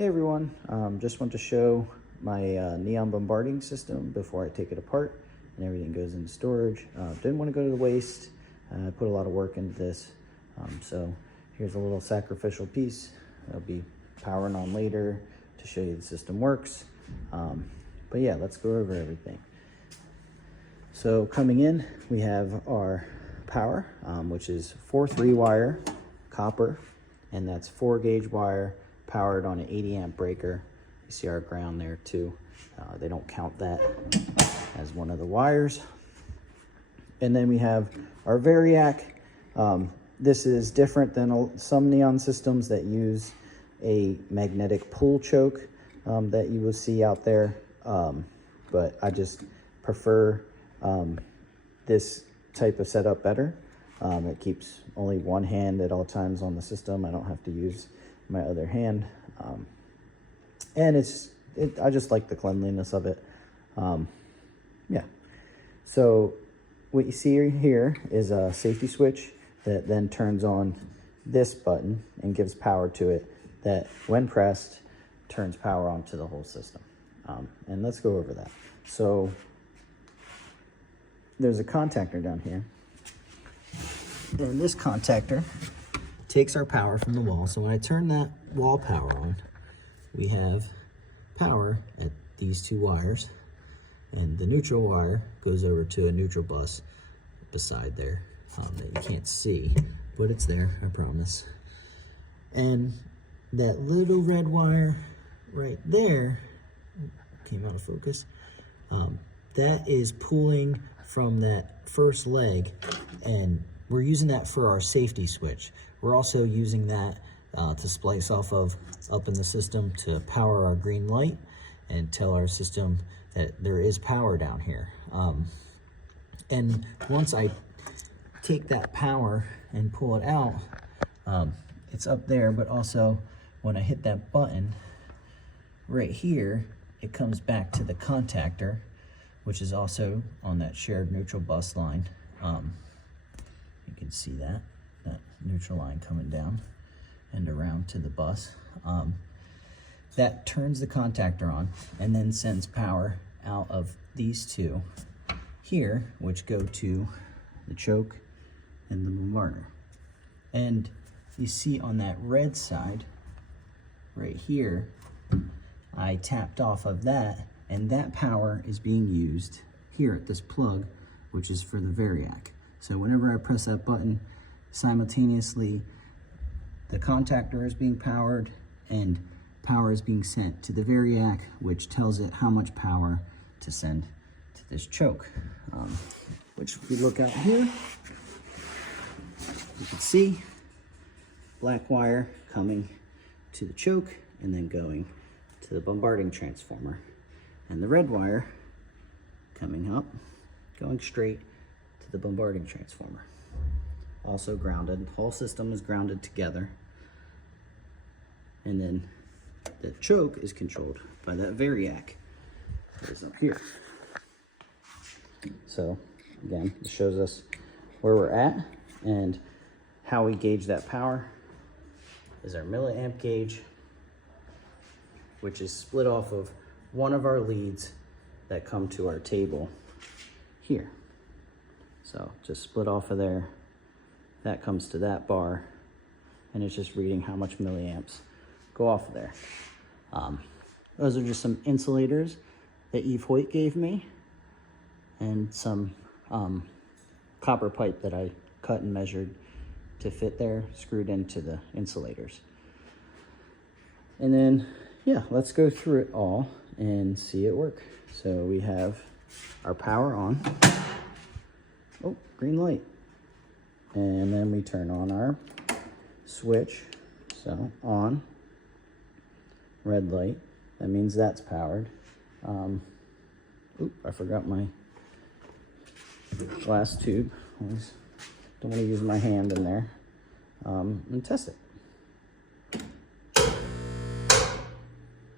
Hey everyone, just want to show my neon bombarding system before I take it apart and everything goes into storage. Didn't want to go to the waste. I put a lot of work into this. So here's a little sacrificial piece. I'll be powering on later to show you the system works. But yeah, let's go over everything. So coming in, we have our power, which is 4-3 wire copper, and that's 4-gauge wire powered on an 80 amp breaker. You see our ground there too. They don't count that as one of the wires. And then we have our variac. This is different than some neon systems that use a magnetic pull choke that you will see out there. But I just prefer this type of setup better. It keeps only one hand at all times on the system. I don't have to use my other hand. And I just like the cleanliness of it. Yeah. So what you see here is a safety switch that then turns on this button and gives power to it, that when pressed turns power onto the whole system. And let's go over that. So there's a contactor down here, and this contactor takes our power from the wall. So when I turn that wall power on, we have power at these two wires, and the neutral wire goes over to a neutral bus beside there that you can't see, but it's there, I promise. And that little red wire right there, came out of focus, that is pulling from that first leg, and we're using that for our safety switch. We're also using that to splice off of up in the system to power our green light and tell our system that there is power down here. And once I take that power and pull it out, it's up there, but also when I hit that button right here, it comes back to the contactor, which is also on that shared neutral bus line. You can see that neutral line coming down and around to the bus. That turns the contactor on and then sends power out of these two here, which go to the choke and the bombarder. And you see on that red side right here, I tapped off of that, and that power is being used here at this plug, which is for the variac. So whenever I press that button, simultaneously the contactor is being powered and power is being sent to the variac, which tells it how much power to send to this choke. Which if we look out here, you can see black wire coming to the choke and then going to the bombarding transformer, and the red wire coming up, going straight to the bombarding transformer. Also grounded, the whole system is grounded together, and then the choke is controlled by that variac that is up here. So again, it shows us where we're at, and how we gauge that power is our milliamp gauge, which is split off of one of our leads that come to our table here. So just split off of there, that comes to that bar, and it's just reading how much milliamps go off of there. Those are just some insulators that Eve Hoyt gave me, and some copper pipe that I cut and measured to fit there, screwed into the insulators. And then, yeah, let's go through it all and see it work. So we have our power on. Oh, green light. And then we turn on our switch. So on, red light. That means that's powered. Oop, I forgot my glass tube. Don't want to use my hand in there. And test it.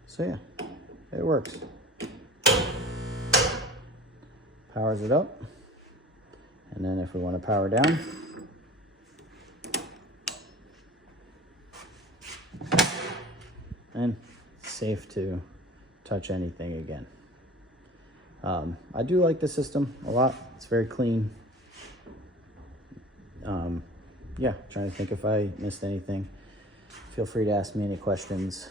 So yeah, it works. Powers it up. And then if we want to power down, and safe to touch anything again. I do like the system a lot. It's very clean. Yeah, trying to think if I missed anything. Feel free to ask me any questions.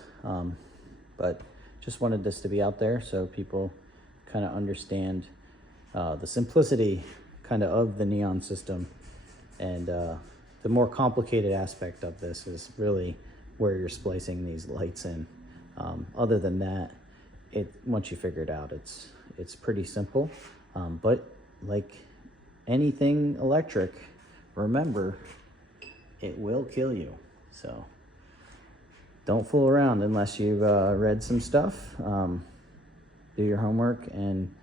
But just wanted this to be out there so people kind of understand the simplicity kind of the Neon system. And the more complicated aspect of this is really where you're splicing these lights in. Other than that, once you figure it out, it's pretty simple. But like anything electric, remember, it will kill you. So don't fool around unless you've read some stuff. Do your homework and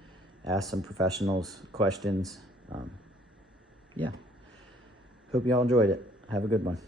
ask some professionals questions. Yeah. Hope you all enjoyed it. Have a good one.